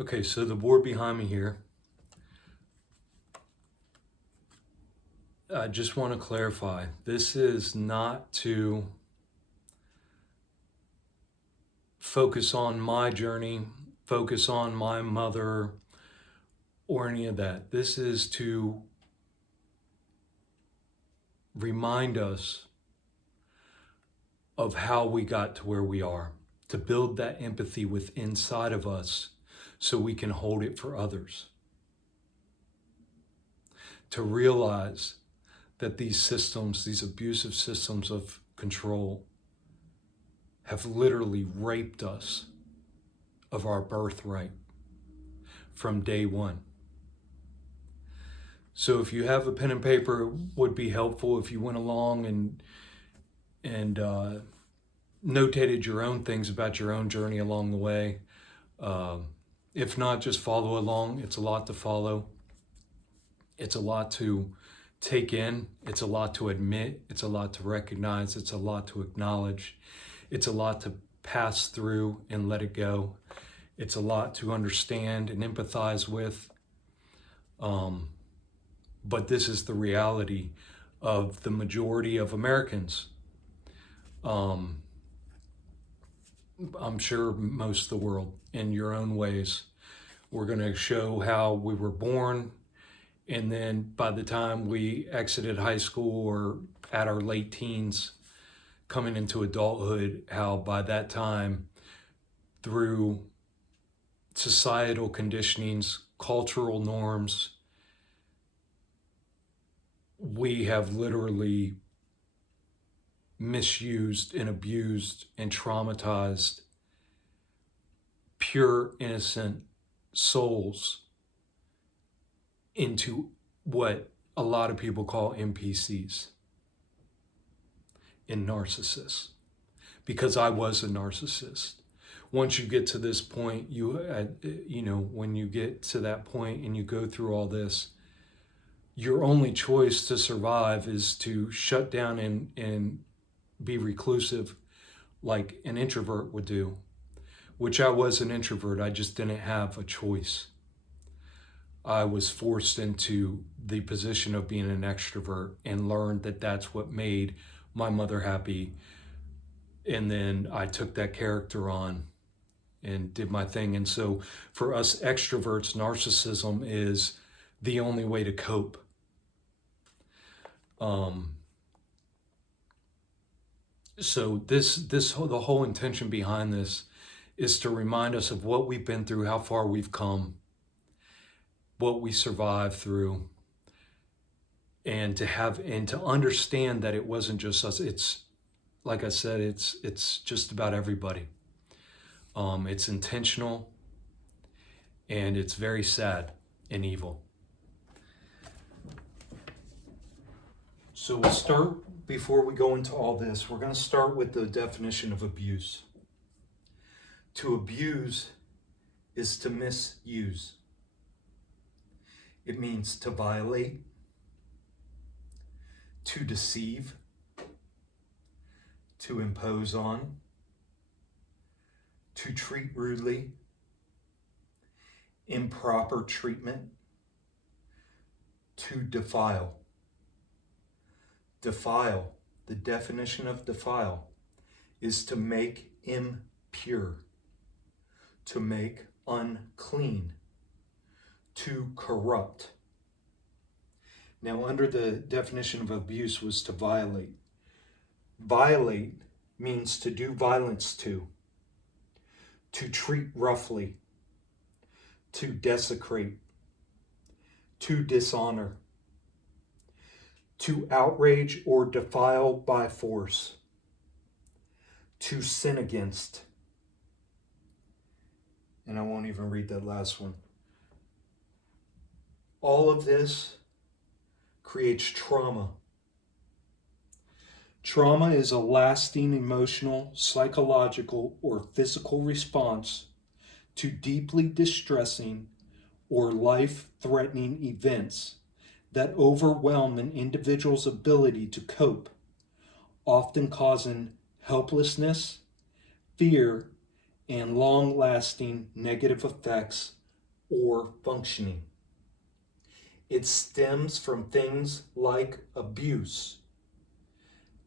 Okay, so the board behind me here, I just want to clarify, this is not to focus on my journey, focus on my mother, or any of that. This is to remind us of how we got to where we are, to build that empathy within inside of us so we can hold it for others. To realize that these systems, these abusive systems of control, have literally raped us of our birthright from day one. So if you have a pen and paper, it would be helpful if you went along and notated your own things about your own journey along the way. If not, just follow along. It's a lot to follow. It's a lot to take in. It's a lot to admit. It's a lot to recognize. It's a lot to acknowledge. It's a lot to pass through and let it go. It's a lot to understand and empathize with. But this is the reality of the majority of Americans. I'm sure most of the world, in your own ways. We're going to show how we were born, and then by the time we exited high school or at our late teens, coming into adulthood, how by that time, through societal conditionings, cultural norms, we have literally misused and abused and traumatized pure, innocent souls into what a lot of people call NPCs and narcissists. Because I was a narcissist. Once you get to this point, when you get to that point and you go through all this, your only choice to survive is to shut down and be reclusive like an introvert would do, which I was an introvert. I just didn't have a choice. I was forced into the position of being an extrovert and learned that that's what made my mother happy. And then I took that character on and did my thing. And so for us extroverts, narcissism is the only way to cope. So the whole intention behind this is to remind us of what we've been through, how far we've come, what we survived through, and to understand that it wasn't just us. It's, like I said, it's just about everybody. It's intentional, and it's very sad and evil. So we'll start, before we go into all this, we're going to start with the definition of abuse. To abuse is to misuse. It means to violate, to deceive, to impose on, to treat rudely, improper treatment, to defile. Defile, the definition of defile, is to make impure, to make unclean, to corrupt. Now, under the definition of abuse was to violate. Violate means to do violence to treat roughly, to desecrate, to dishonor, to outrage or defile by force, to sin against. And I won't even read that last one. All of this creates trauma. Trauma is a lasting emotional, psychological, or physical response to deeply distressing or life-threatening events that overwhelm an individual's ability to cope, often causing helplessness, fear, and long-lasting negative effects or functioning. It stems from things like abuse,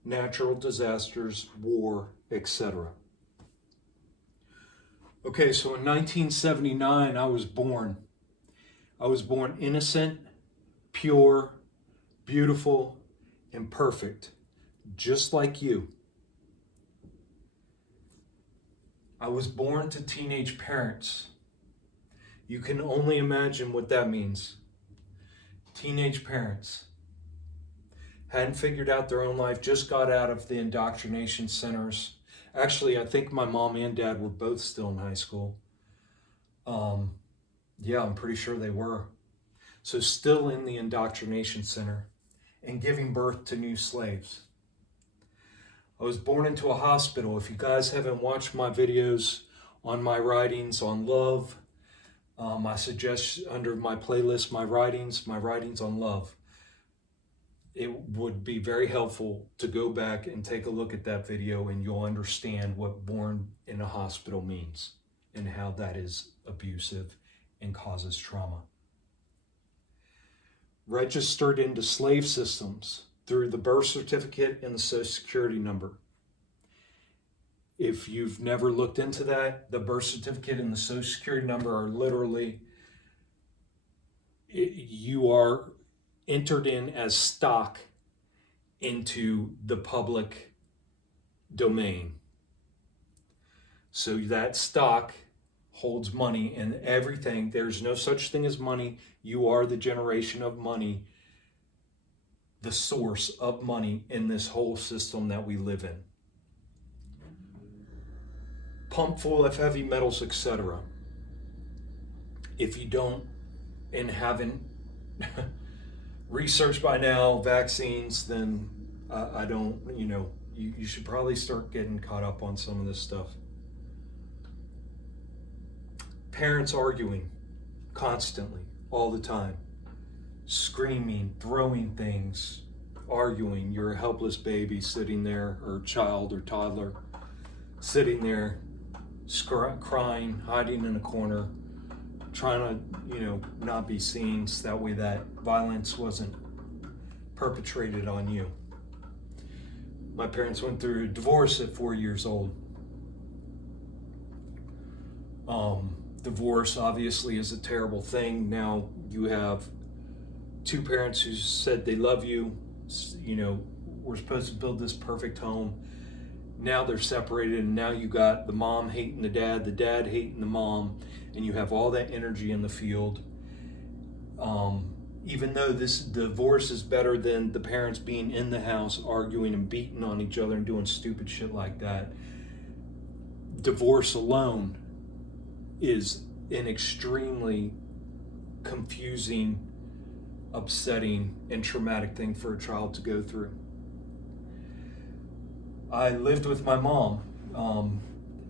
natural disasters, war, etc. Okay, so in 1979, I was born. I was born innocent, pure, beautiful, and perfect, just like you. I was born to teenage parents. You can only imagine what that means. Teenage parents hadn't figured out their own life, just got out of the indoctrination centers. Actually, I think my mom and dad were both still in high school. Yeah, I'm pretty sure they were. So still in the indoctrination center and giving birth to new slaves. I was born into a hospital. If you guys haven't watched my videos on my writings on love, I suggest under my playlist, my writings on love. It would be very helpful to go back and take a look at that video, and you'll understand what born in a hospital means and how that is abusive and causes trauma. Registered into slave systems through the birth certificate and the Social Security number. If you've never looked into that, the birth certificate and the Social Security number are literally, you are entered in as stock into the public domain. So that stock holds money and everything. There's no such thing as money. You are the generation of money, the source of money in this whole system that we live in. Pumped full of heavy metals, etc. If you don't and haven't researched by now vaccines, then I don't, you should probably start getting caught up on some of this stuff. Parents arguing constantly, all the time, screaming, throwing things, arguing. You're a helpless baby sitting there, or child or toddler, sitting there, crying, hiding in a corner, trying to, not be seen, so that way that violence wasn't perpetrated on you. My parents went through a divorce at 4 years old. Divorce obviously is a terrible thing. Now you have two parents who said they love you, we're supposed to build this perfect home. Now they're separated, and now you got the mom hating the dad hating the mom, and you have all that energy in the field. Even though this divorce is better than the parents being in the house arguing and beating on each other and doing stupid shit like that, divorce alone is an extremely confusing, upsetting, and traumatic thing for a child to go through. I lived with my mom,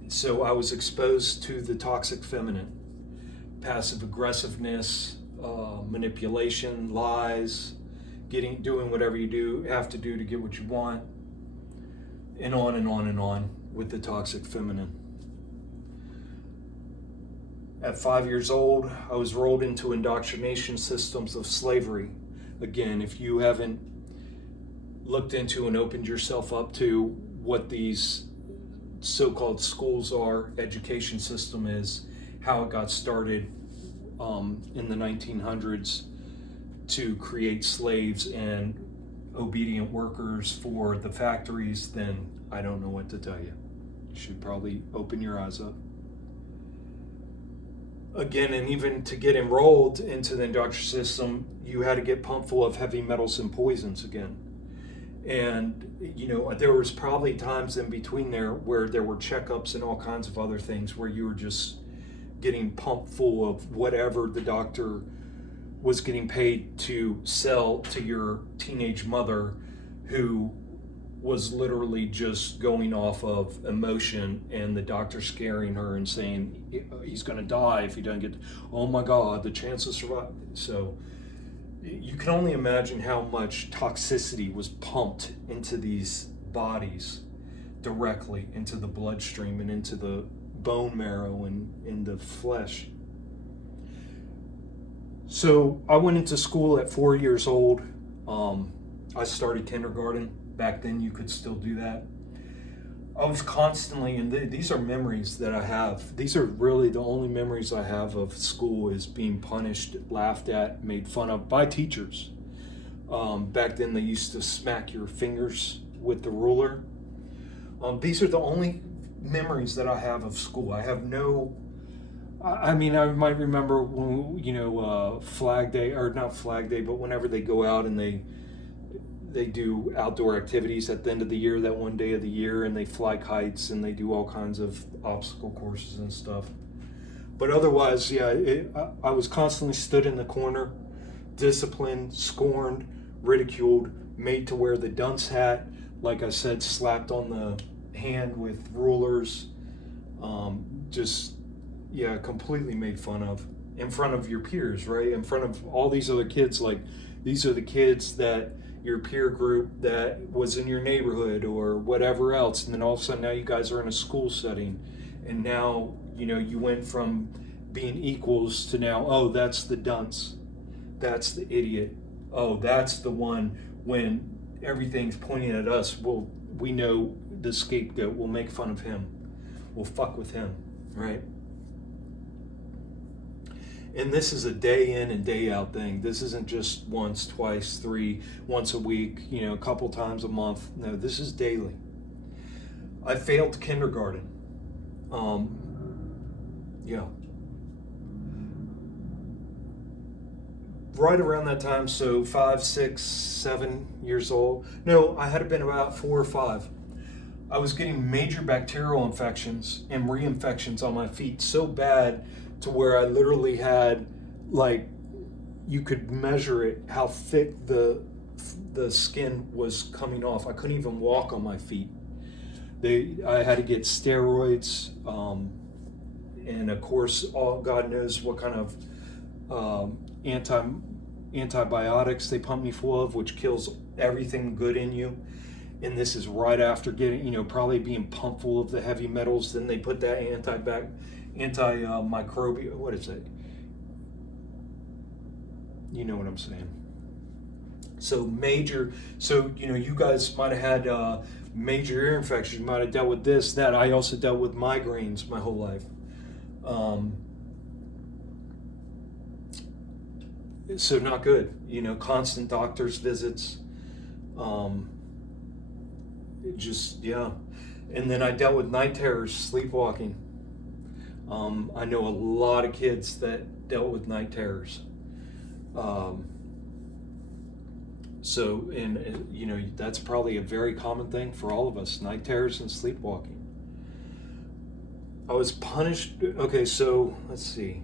so I was exposed to the toxic feminine, passive aggressiveness, manipulation, lies, doing whatever you have to do to get what you want, and on and on and on with the toxic feminine. At 5 years old, I was rolled into indoctrination systems of slavery. Again, if you haven't looked into and opened yourself up to what these so-called schools are, education system is, how it got started in the 1900s to create slaves and obedient workers for the factories, then I don't know what to tell you. You should probably open your eyes up. Again, and even to get enrolled into the indoctrination system, you had to get pumped full of heavy metals and poisons again. And, there was probably times in between there where there were checkups and all kinds of other things where you were just getting pumped full of whatever the doctor was getting paid to sell to your teenage mother, who was literally just going off of emotion, and the doctor scaring her and saying he's going to die if he doesn't get, oh my God, the chance of survival. So you can only imagine how much toxicity was pumped into these bodies directly into the bloodstream and into the bone marrow and in the flesh. So I went into school at 4 years old. I started kindergarten. Back then, you could still do that. I was constantly, and these are memories that I have. These are really the only memories I have of school, is being punished, laughed at, made fun of by teachers. Back then, they used to smack your fingers with the ruler. These are the only memories that I have of school. I have no. I mean, I might remember when, Flag Day, or not Flag Day, but whenever they go out and they do outdoor activities at the end of the year, that one day of the year, and they fly kites and they do all kinds of obstacle courses and stuff. But otherwise, yeah, I was constantly stood in the corner, disciplined, scorned, ridiculed, made to wear the dunce hat, like I said, slapped on the hand with rulers, completely made fun of in front of your peers, right? In front of all these other kids. Like, these are the kids that your peer group that was in your neighborhood or whatever else, and then all of a sudden now you guys are in a school setting, and now you went from being equals to now, oh, that's the dunce, that's the idiot, oh, that's the one. When everything's pointing at us, well, we know the scapegoat, we'll make fun of him, we'll fuck with him, right? And this is a day in and day out thing. This isn't just once, twice, three, once a week, a couple times a month. No, this is daily. I failed kindergarten. Right around that time, so 5, 6, 7 years old. No, I had been about 4 or 5. I was getting major bacterial infections and reinfections on my feet, so bad to where I literally had, like, you could measure it, how thick the skin was coming off. I couldn't even walk on my feet. I had to get steroids, and of course, God knows what kind of antibiotics they pump me full of, which kills everything good in you. And this is right after getting, probably being pumped full of the heavy metals. Then they put that antimicrobial, what is it? You know what I'm saying. So you guys might have had major ear infections. You might have dealt with this, that. I also dealt with migraines my whole life. So not good, constant doctor's visits. And then I dealt with night terrors, sleepwalking. I know a lot of kids that dealt with night terrors. That's probably a very common thing for all of us, night terrors and sleepwalking. I was punished. Okay, so let's see.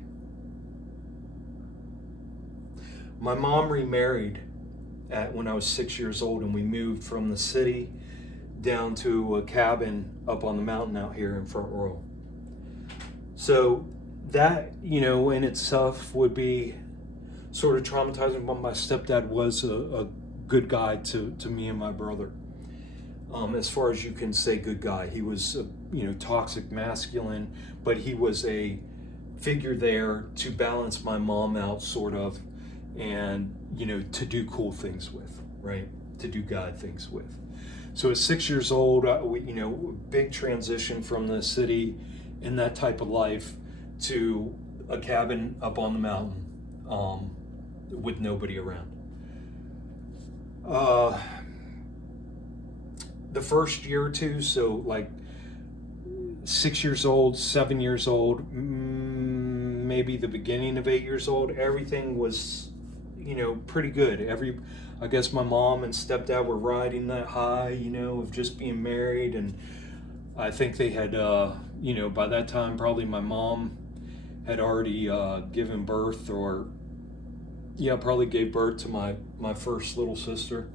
My mom remarried when I was 6 years old, and we moved from the city down to a cabin up on the mountain out here in Front Royal. So that, in itself would be sort of traumatizing, but my stepdad was a good guy to me and my brother. As far as you can say good guy. He was, toxic masculine, but he was a figure there to balance my mom out, sort of, and, to do cool things with, right? To do God things with. So at 6 years old, big transition from the city and that type of life to a cabin up on the mountain with nobody around. The first year or two, so like 6 years old, 7 years old, maybe the beginning of 8 years old, everything was, pretty good. I guess my mom and stepdad were riding that high, of just being married. And I think they had, by that time, probably my mom had already given birth, or, probably gave birth to my first little sister.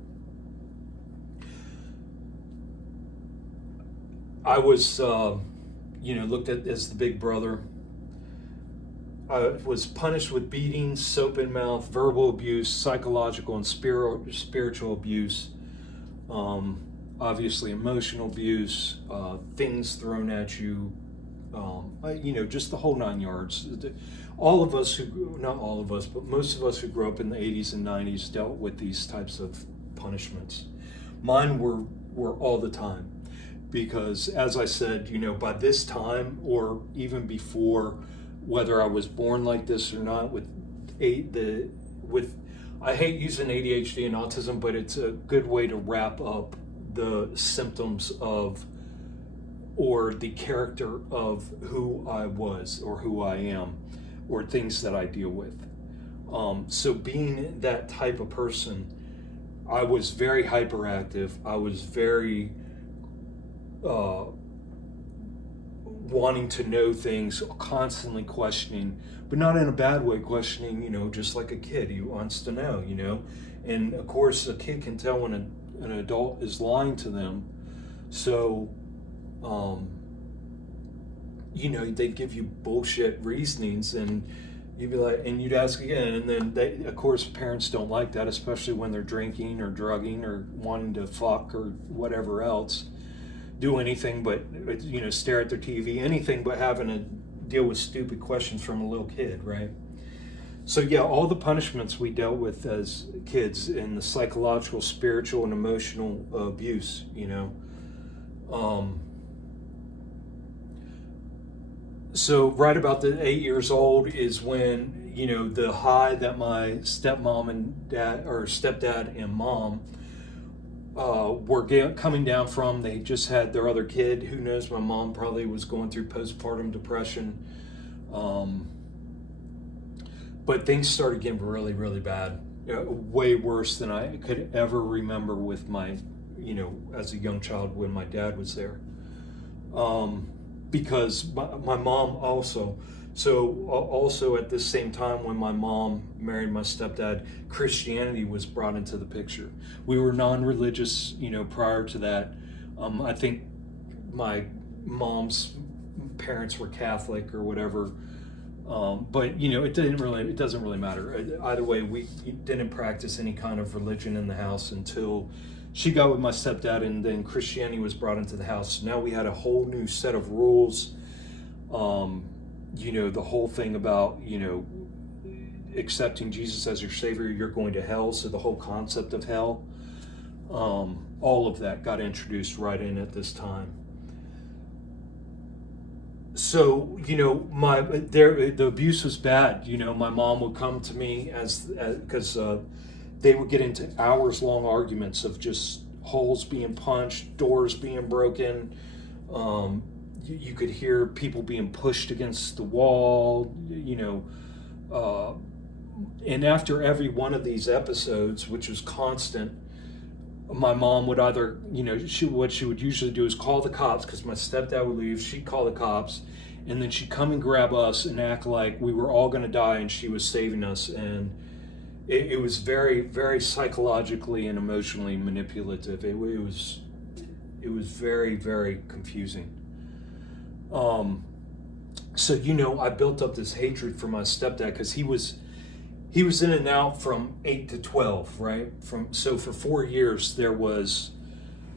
I was, looked at as the big brother. I was punished with beatings, soap in mouth, verbal abuse, psychological and spiritual abuse, obviously emotional abuse, things thrown at you, just the whole 9 yards. All of us not all of us, but most of us who grew up in the 80s and 90s dealt with these types of punishments. Mine were all the time, because as I said, by this time or even before, whether I was born like this or not, I hate using ADHD and autism, but it's a good way to wrap up the symptoms of, or the character of who I was or who I am, or things that I deal with. So being that type of person, I was very hyperactive. I was very wanting to know things, constantly questioning, but not in a bad way, questioning, just like a kid. He wants to know, And of course, a kid can tell when an adult is lying to them. So, they'd give you bullshit reasonings, and you'd be like, and you'd ask again, and then of course, parents don't like that, especially when they're drinking or drugging or wanting to fuck or whatever else, do anything but, stare at their TV, anything but having to deal with stupid questions from a little kid, right? So yeah, all the punishments we dealt with as kids, and the psychological, spiritual, and emotional abuse, So right about the 8 years old is when, the high that my stepmom and dad, or stepdad and mom, were coming down from. They just had their other kid. Who knows? My mom probably was going through postpartum depression. But things started getting really, really bad. Way worse than I could ever remember with my, as a young child when my dad was there. Because my mom also, also at this same time when my mom married my stepdad, Christianity was brought into the picture. We were non-religious, prior to that. I think my mom's parents were Catholic or whatever. But it doesn't really matter. Either way, we didn't practice any kind of religion in the house until she got with my stepdad, and then Christianity was brought into the house. Now we had a whole new set of rules. The whole thing about, accepting Jesus as your Savior, you're going to hell. So the whole concept of hell, all of that got introduced right in at this time. So, the abuse was bad. My mom would come to me because they would get into hours-long arguments of just holes being punched, doors being broken. You could hear people being pushed against the wall, and after every one of these episodes, which was constant, my mom would either, what she would usually do is call the cops, because my stepdad would leave. She'd call the cops, and then she'd come and grab us and act like we were all going to die and she was saving us. And it was very, very psychologically and emotionally manipulative. It was very, very confusing. So I built up this hatred for my stepdad, because he was in and out from 8 to 12, right? So for 4 years there was,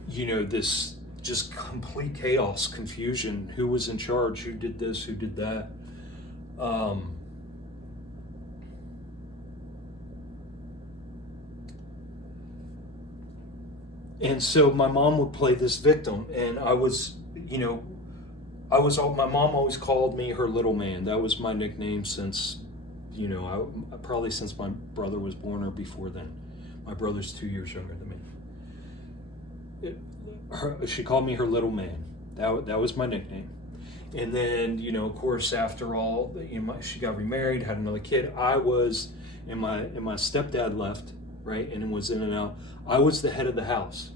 this just complete chaos, confusion. Who was in charge? Who did this? Who did that? And so my mom would play this victim, and my mom always called me her little man. That was my nickname since, probably since my brother was born or before then. My brother's 2 years younger than me. She called me her little man. That was my nickname. And then, of course, after all, she got remarried, had another kid. I was, and my stepdad left, right, and was in and out. I was the head of the house.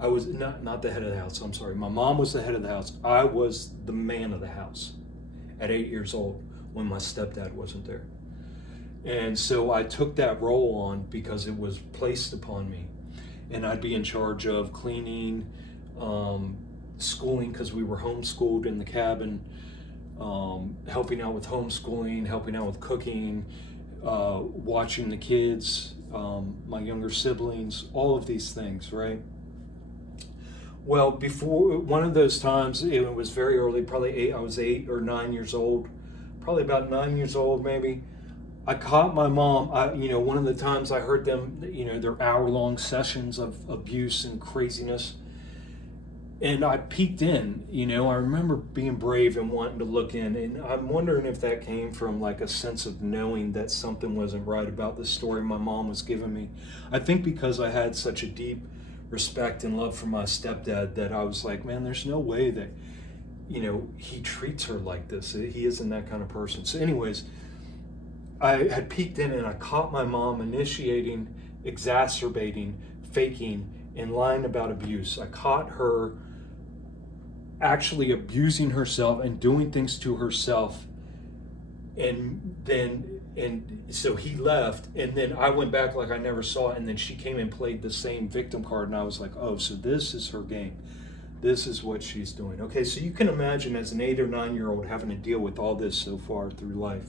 I was not the head of the house. I'm sorry. My mom was the head of the house. I was the man of the house at 8 years old when my stepdad wasn't there. And so I took that role on because it was placed upon me. And I'd be in charge of cleaning, schooling, because we were homeschooled in the cabin, helping out with homeschooling, helping out with cooking, watching the kids, my younger siblings, all of these things, right? Well, before one of those times, it was very early, probably eight. I was 8 or 9 years old, probably about 9 years old, maybe. I caught my mom. One of the times I heard them, their hour-long sessions of abuse and craziness, and I peeked in. I remember being brave and wanting to look in, and I'm wondering if that came from like a sense of knowing that something wasn't right about the story my mom was giving me. I think because I had such a deep respect and love for my stepdad that I was like, man, there's no way that he treats her like this. He isn't that kind of person. So anyways, I had peeked in and I caught my mom initiating, exacerbating, faking, and lying about abuse. I caught her actually abusing herself and doing things to herself. And so he left, and then I went back like I never saw it, and then she came and played the same victim card, and I was like, oh, so this is her game. This is what she's doing. Okay, so you can imagine as an 8 or 9 year old having to deal with all this so far through life.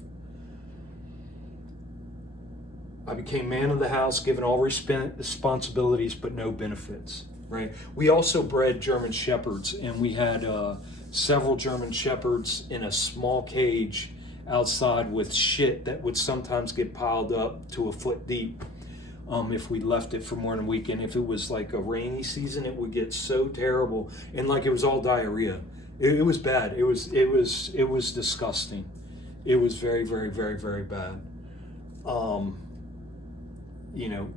I became man of the house, given all responsibilities but no benefits, right? We also bred German Shepherds, and we had several German Shepherds in a small cage outside with shit that would sometimes get piled up to a foot deep if we left it for more than a week. And if it was like a rainy season, it would get so terrible, and like it was all diarrhea. It was bad. It was disgusting. It was very, very, very, very bad.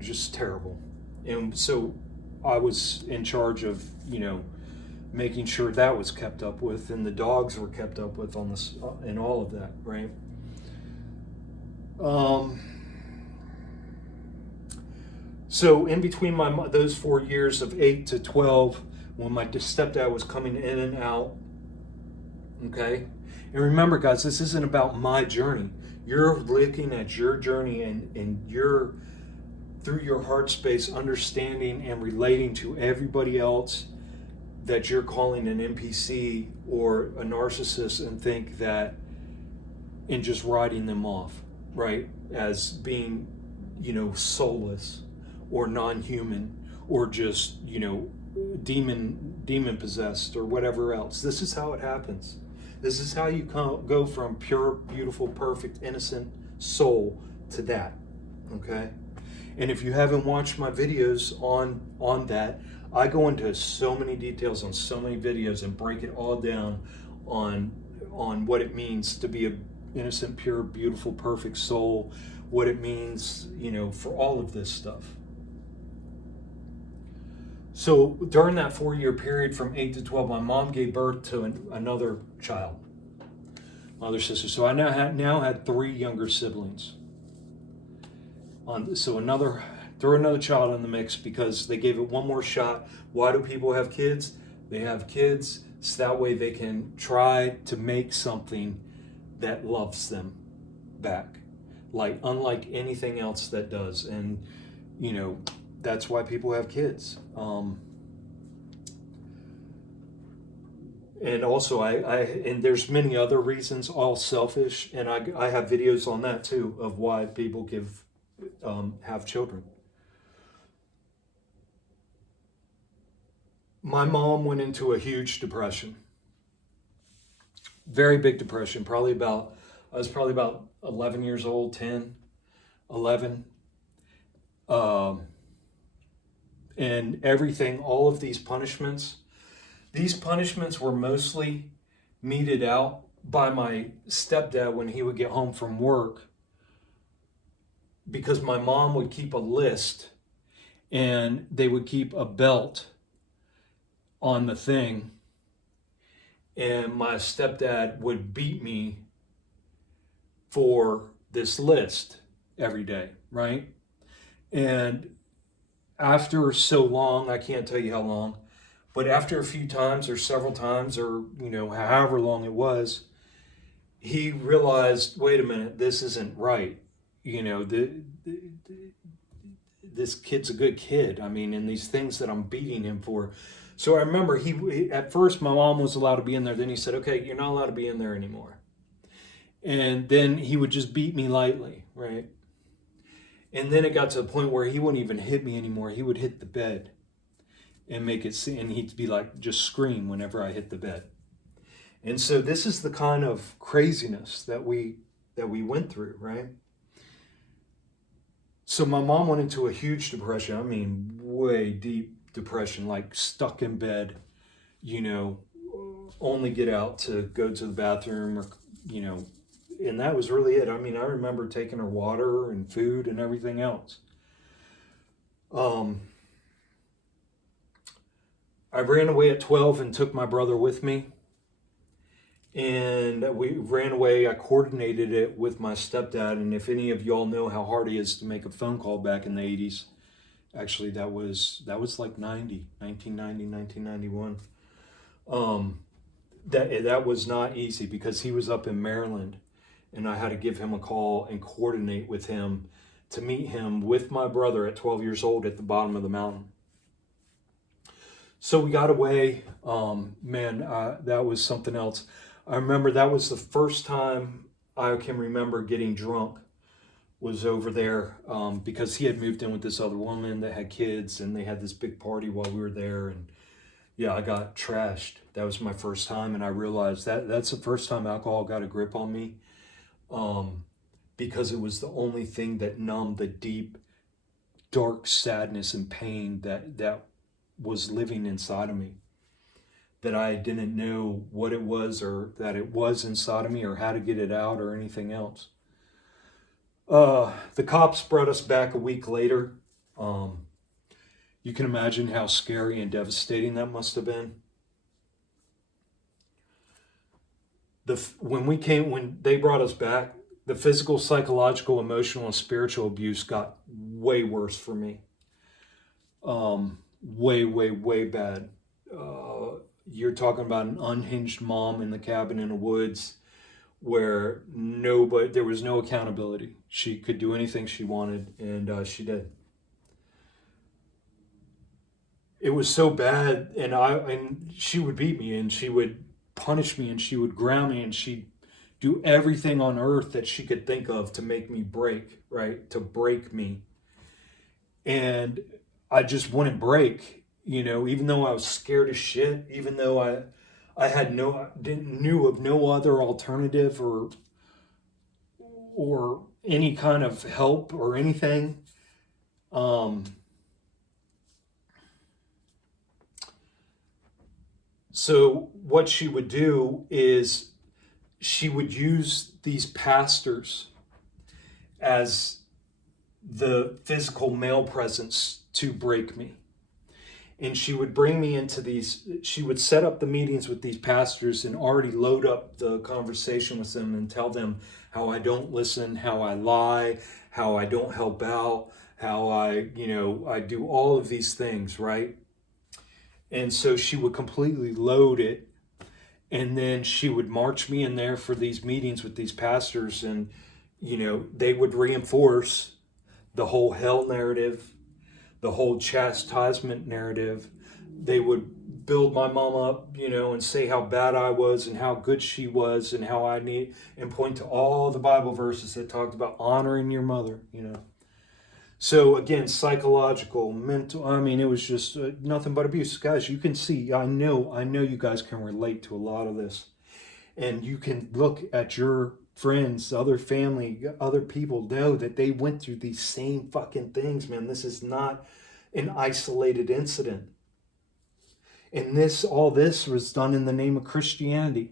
Just terrible. And so I was in charge of, making sure that was kept up with, and the dogs were kept up with on this, and all of that, right? So in between those 4 years of 8 to 12, when my stepdad was coming in and out, okay? And remember, guys, this isn't about my journey. You're looking at your journey, and you're, through your heart space, understanding and relating to everybody else that you're calling an NPC or a narcissist, and think that, and just writing them off, right, as being, soulless or non-human, or just, demon possessed, or whatever else. This is how it happens. This is how you go from pure, beautiful, perfect, innocent soul to that, okay? And if you haven't watched my videos on that, I go into so many details on so many videos and break it all down on what it means to be an innocent, pure, beautiful, perfect soul, what it means, for all of this stuff. So during that 4-year period from 8 to 12, my mom gave birth to another child, my other sister. So I now had 3 younger siblings. Throw another child in the mix, because they gave it one more shot. Why do people have kids? They have kids so that way they can try to make something that loves them back, like unlike anything else that does. And that's why people have kids. And also, and there's many other reasons, all selfish, and I have videos on that too, of why people have children. My mom went into a huge depression, very big depression. I was probably about 11 years old, 10, 11. And everything, all of these punishments were mostly meted out by my stepdad when he would get home from work, because my mom would keep a list, and they would keep a belt on the thing, and my stepdad would beat me for this list every day, right? And after so long, I can't tell you how long, but after a few times or several times, or however long it was, he realized, wait a minute, this isn't right. This kid's a good kid. I mean, and these things that I'm beating him for. So I remember he at first, my mom was allowed to be in there. Then he said, okay, you're not allowed to be in there anymore. And then he would just beat me lightly, right? And then it got to the point where he wouldn't even hit me anymore. He would hit the bed. and make it see, and he'd be like, just scream whenever I hit the bed. And so this is the kind of craziness that we went through, right? So my mom went into a huge depression. I mean, way deep depression, like stuck in bed, you know, only get out to go to the bathroom, or, you know, and that was really it. I mean, I remember taking her water and food and everything else. I ran away at 12 and took my brother with me. And we ran away. I coordinated it with my stepdad. And if any of y'all know how hard it is to make a phone call back in the 80s, actually that was like 1991. That was not easy, because he was up in Maryland, and I had to give him a call and coordinate with him to meet him with my brother at 12 years old at the bottom of the mountain. So we got away. That was something else. I remember that was the first time I can remember getting drunk, was over there, because he had moved in with this other woman that had kids, and they had this big party while we were there. And yeah, I got trashed. That was my first time, and I realized that's the first time alcohol got a grip on me, because it was the only thing that numbed the deep, dark sadness and pain that was living inside of me, that I didn't know what it was, or that it was inside of me, or how to get it out, or anything else. The cops brought us back a week later. You can imagine how scary and devastating that must have been. When they brought us back, the physical, psychological, emotional, and spiritual abuse got way worse for me. Way, way, way bad. You're talking about an unhinged mom in the cabin in the woods, where there was no accountability. She could do anything she wanted, and she did. It was so bad, and she would beat me, and she would punish me, and she would ground me, and she'd do everything on earth that she could think of to make me break, right? To break me. And I just wouldn't break, even though I was scared as shit, even though I knew of no other alternative or any kind of help or anything. So what she would do is she would use these pastors as the physical male presence to break me. And she would bring me into she would set up the meetings with these pastors and already load up the conversation with them and tell them how I don't listen, how I lie, how I don't help out, how I do all of these things, right? And so she would completely load it. And then she would march me in there for these meetings with these pastors, and, they would reinforce the whole hell narrative, the whole chastisement narrative. They would build my mom up, and say how bad I was and how good she was and how and point to all the Bible verses that talked about honoring your mother, So again, psychological, mental, it was just nothing but abuse. Guys, you can see, I know you guys can relate to a lot of this. And you can look at your friends, other family, other people, know that they went through these same fucking things, man. This is not an isolated incident. And all this was done in the name of Christianity.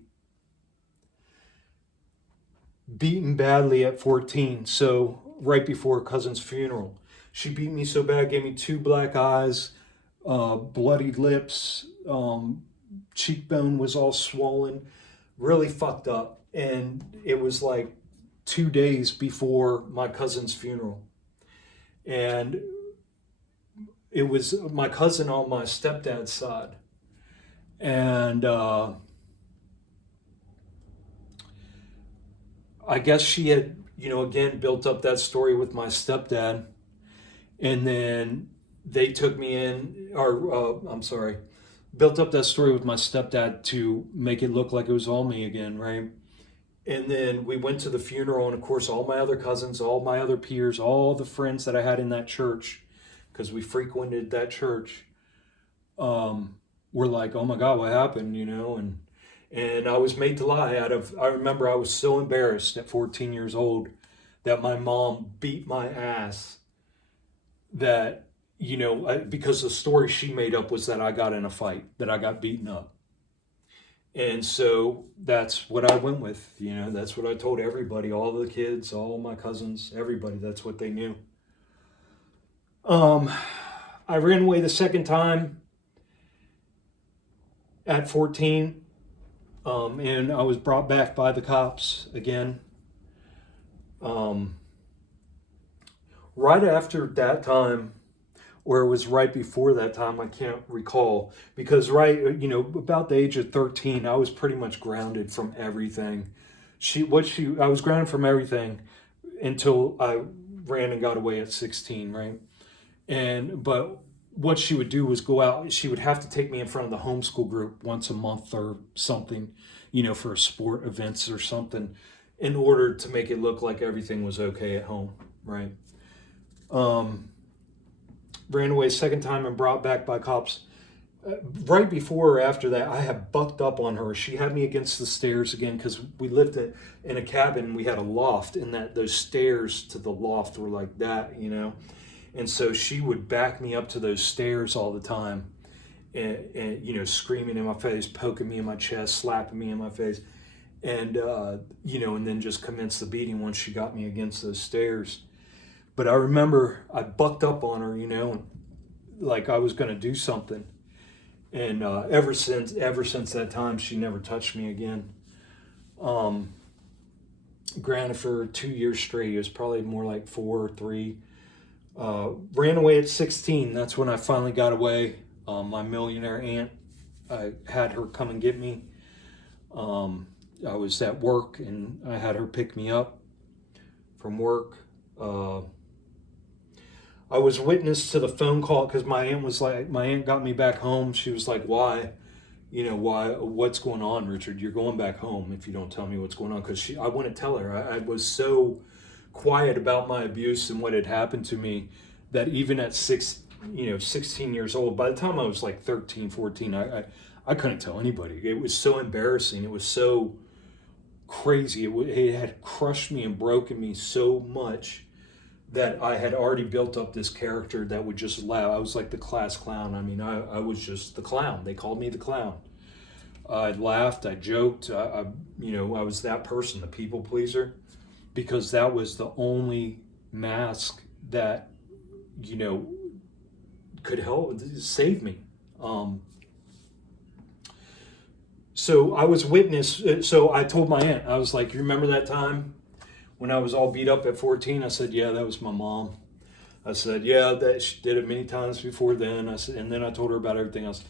Beaten badly at 14, so right before a cousin's funeral. She beat me so bad, gave me 2 black eyes, bloody lips, cheekbone was all swollen, really fucked up. And it was like 2 days before my cousin's funeral. And it was my cousin on my stepdad's side. And I guess she had, again, built up that story with my stepdad. And then they took me in, built up that story with my stepdad to make it look like it was all me again, right? And then we went to the funeral, and of course, all my other cousins, all my other peers, all the friends that I had in that church, because we frequented that church, were like, oh my God, what happened, and I was made to lie I remember I was so embarrassed at 14 years old that my mom beat my ass that, because the story she made up was that I got in a fight, that I got beaten up. And so that's what I went with, that's what I told everybody, all the kids, all my cousins, everybody, that's what they knew. Um, I ran away the second time at 14, and I was brought back by the cops again. Um, right after that time, or it was right before that time, I can't recall, because about the age of 13, I was pretty much grounded from everything. I was grounded from everything until I ran and got away at 16, right? But what she would do was go out. She would have to take me in front of the homeschool group once a month or something, for sport events or something, in order to make it look like everything was okay at home, right? Ran away a second time and brought back by cops. Right before or after that, I had bucked up on her. She had me against the stairs again, because we lived in a cabin. We had a loft, and those stairs to the loft were like that, And so she would back me up to those stairs all the time, and screaming in my face, poking me in my chest, slapping me in my face, and and then just commence the beating once she got me against those stairs. But I remember I bucked up on her, like I was going to do something. And ever since that time, she never touched me again. Granted, for 2 years straight, it was probably more like 4 or 3. Ran away at 16. That's when I finally got away. My millionaire aunt, I had her come and get me. I was at work, and I had her pick me up from work. I was witness to the phone call, because my aunt got me back home. She was like, why, what's going on, Richard? You're going back home if you don't tell me what's going on. Because I wouldn't tell her. I was so quiet about my abuse and what had happened to me that even at 16 years old, by the time I was like 13, 14, I couldn't tell anybody. It was so embarrassing. It was so crazy. It had crushed me and broken me so much that I had already built up this character that would just laugh. I was like the class clown. I mean, I was just the clown. They called me the clown. I laughed, I joked, I was that person, the people pleaser, because that was the only mask that, could help save me. So I was witness. So I told my aunt, I was like, you remember that time when I was all beat up at 14? I said, yeah, that was my mom. I said, yeah, that she did it many times before then. I said, and then I told her about everything else.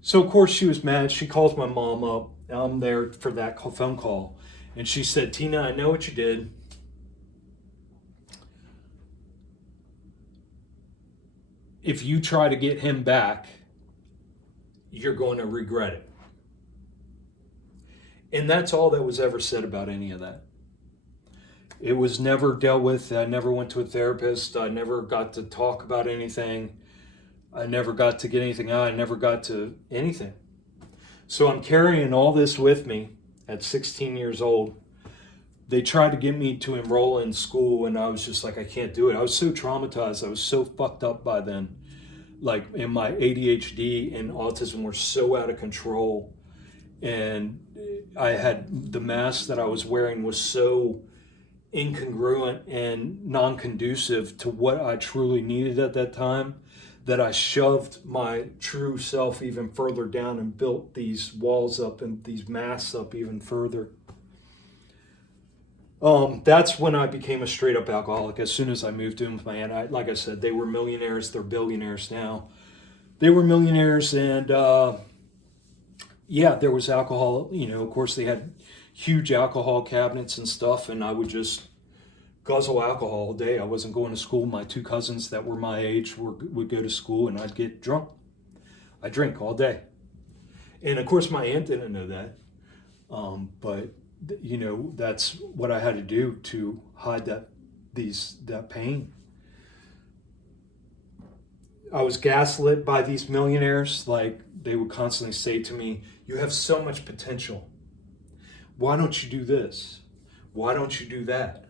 So of course she was mad. She calls my mom up. I'm there for that phone call. And she said, Tina, I know what you did. If you try to get him back, you're going to regret it. And that's all that was ever said about any of that. It was never dealt with. I never went to a therapist. I never got to talk about anything. I never got to get anything out. I never got to anything. So I'm carrying all this with me at 16 years old. They tried to get me to enroll in school, and I was just like, I can't do it. I was so traumatized. I was so fucked up by then. And my ADHD and autism were so out of control. And I had the mask that I was wearing was so incongruent and non-conducive to what I truly needed at that time that I shoved my true self even further down and built these walls up and these masks up even further. That's when I became a straight up alcoholic. As soon as I moved in with my aunt, like I said, they were millionaires. They're billionaires now. They were millionaires, and there was alcohol. Of course, they had huge alcohol cabinets and stuff, and I would just guzzle alcohol all day. I wasn't going to school. My 2 cousins that were my age would go to school, and I'd get drunk. I drink all day. And of course, my aunt didn't know that. But that's what I had to do to hide that pain. I was gaslit by these millionaires. Like, they would constantly say to me, you have so much potential. Why don't you do this? Why don't you do that?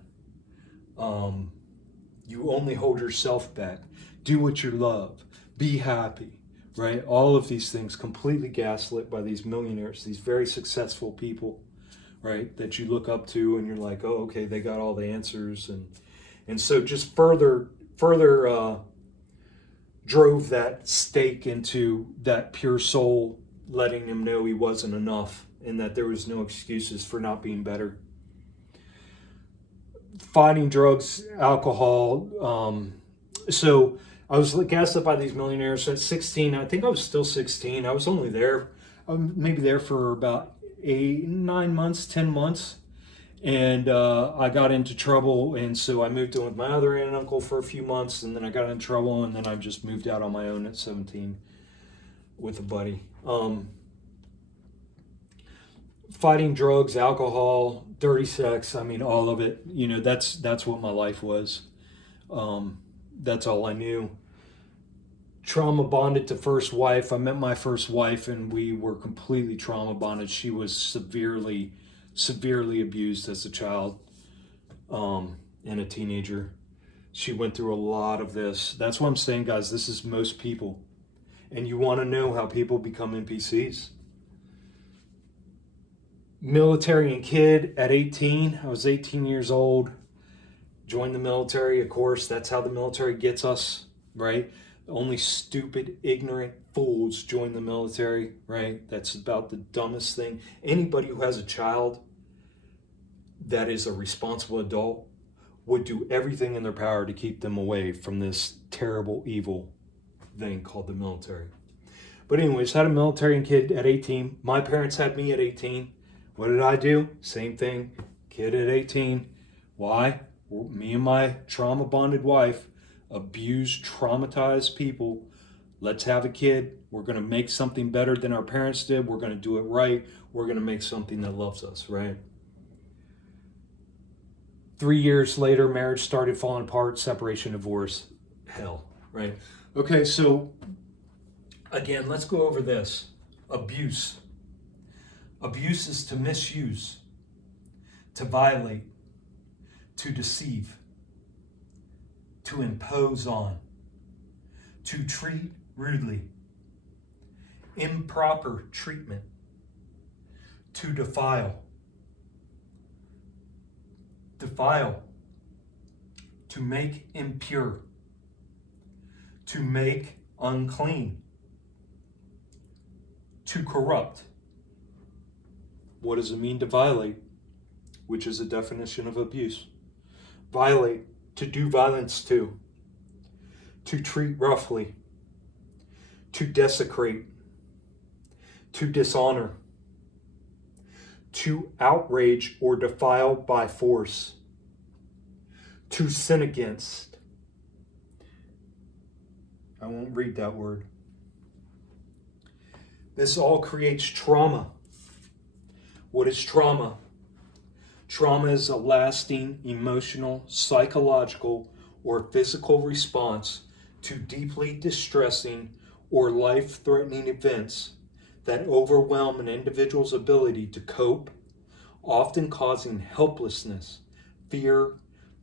You only hold yourself back. Do what you love. Be happy, right? All of these things completely gaslit by these millionaires, these very successful people, right? That you look up to and you're like, oh, okay, they got all the answers. And so just further drove that stake into that pure soul, letting him know he wasn't enough and that there was no excuses for not being better. Fighting drugs, alcohol. So I was gaslit by these millionaires at 16. I think I was still 16. I was only there, maybe there for about 9 months, 10 months. And I got into trouble, and so I moved in with my other aunt and uncle for a few months, and then I got in trouble, and then I just moved out on my own at 17 with a buddy. Fighting drugs, alcohol, dirty sex, I mean, all of it. You know, that's what my life was. That's all I knew. Trauma bonded to first wife. I met my first wife, and we were completely trauma bonded. She was severely abused as a child and a teenager. She went through a lot of this. That's what I'm saying, guys. This is most people. And you want to know how people become NPCs. Military and kid at 18. I was 18 years old. Joined the military, of course. That's how the military gets us, right? Only stupid, ignorant fools join the military, right? That's about the dumbest thing. Anybody who has a child that is a responsible adult would do everything in their power to keep them away from this terrible, evil thing called the military. But anyways, had a military and kid at 18. My parents had me at 18. What did I do? Same thing. Kid at 18. Why? Me and my trauma-bonded wife abused, traumatized people. Let's have a kid. We're going to make something better than our parents did. We're going to do it right. We're going to make something that loves us, right? 3 years later, marriage started falling apart, separation, divorce, hell, right? Okay, so again, let's go over this. Abuse. Abuse is to misuse, to violate, to deceive, to impose on, to treat rudely, improper treatment, to defile, to make impure, to make unclean, to corrupt. What does it mean to violate? Which is a definition of abuse. Violate, to do violence to treat roughly, to desecrate, to dishonor, to outrage or defile by force, to sin against. I won't read that word. This all creates trauma. What is trauma? Trauma is a lasting emotional, psychological, or physical response to deeply distressing or life-threatening events that overwhelm an individual's ability to cope, often causing helplessness, fear,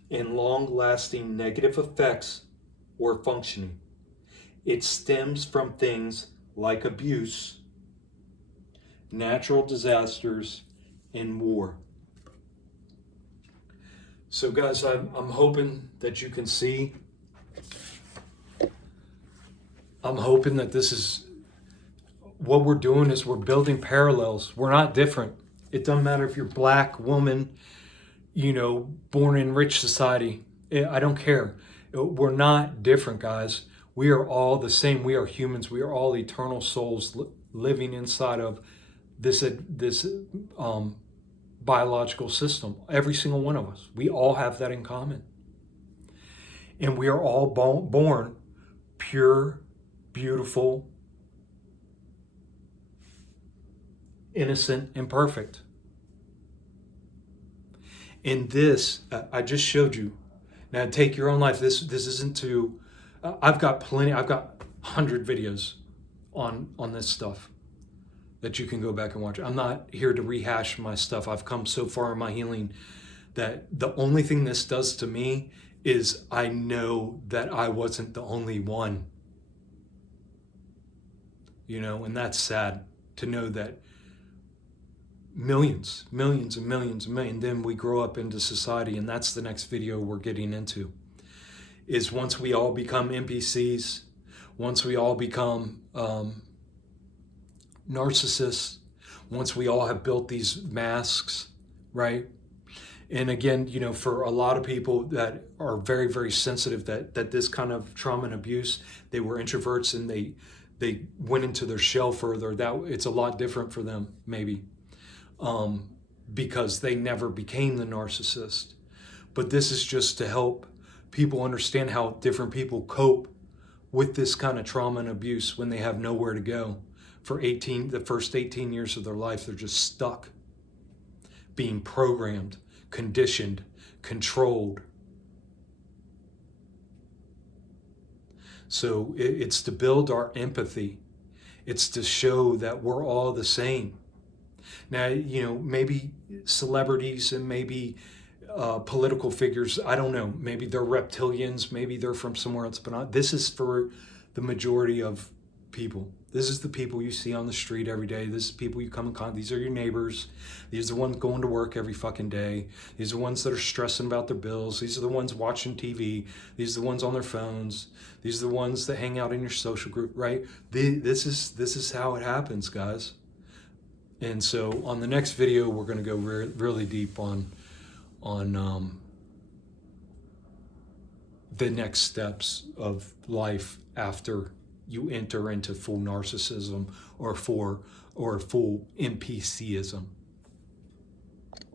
and long-lasting negative effects or functioning. It stems from things like abuse, natural disasters, and war. So guys, I'm hoping that you can see. I'm hoping that this is what we're doing is we're building parallels. We're not different. It doesn't matter if you're black, woman, born in rich society. I don't care. We're not different, guys. We are all the same. We are humans. We are all eternal souls living inside of this biological system. Every single one of us. We all have that in common. And we are all born pure, beautiful, innocent, and perfect. And this, I just showed you. Now take your own life. This isn't to, I've got 100 videos on this stuff that you can go back and watch. I'm not here to rehash my stuff. I've come so far in my healing that the only thing this does to me is I know that I wasn't the only one. You know, and that's sad to know that millions and millions and millions. Then we grow up into society, and that's the next video we're getting into, is once we all become NPCs, once we all become narcissists, once we all have built these masks, right? And again, you know, for a lot of people that are very, very sensitive, that this kind of trauma and abuse, they were introverts and they went into their shell further, that it's a lot different for them, maybe, because they never became the narcissist. But this is just to help people understand how different people cope with this kind of trauma and abuse when they have nowhere to go. For the first 18 years of their life, they're just stuck, being programmed, conditioned, controlled. So it's to build our empathy. It's to show that we're all the same. Now, you know, maybe celebrities and maybe political figures, I don't know, maybe they're reptilians, maybe they're from somewhere else, but this is for the majority of people. This is the people you see on the street every day. This is people you come in contact. These are your neighbors. These are the ones going to work every fucking day. These are the ones that are stressing about their bills. These are the ones watching TV. These are the ones on their phones. These are the ones that hang out in your social group, right? This is how it happens, guys. And so on the next video, we're going to go really deep on the next steps of life after you enter into full narcissism or full NPCism.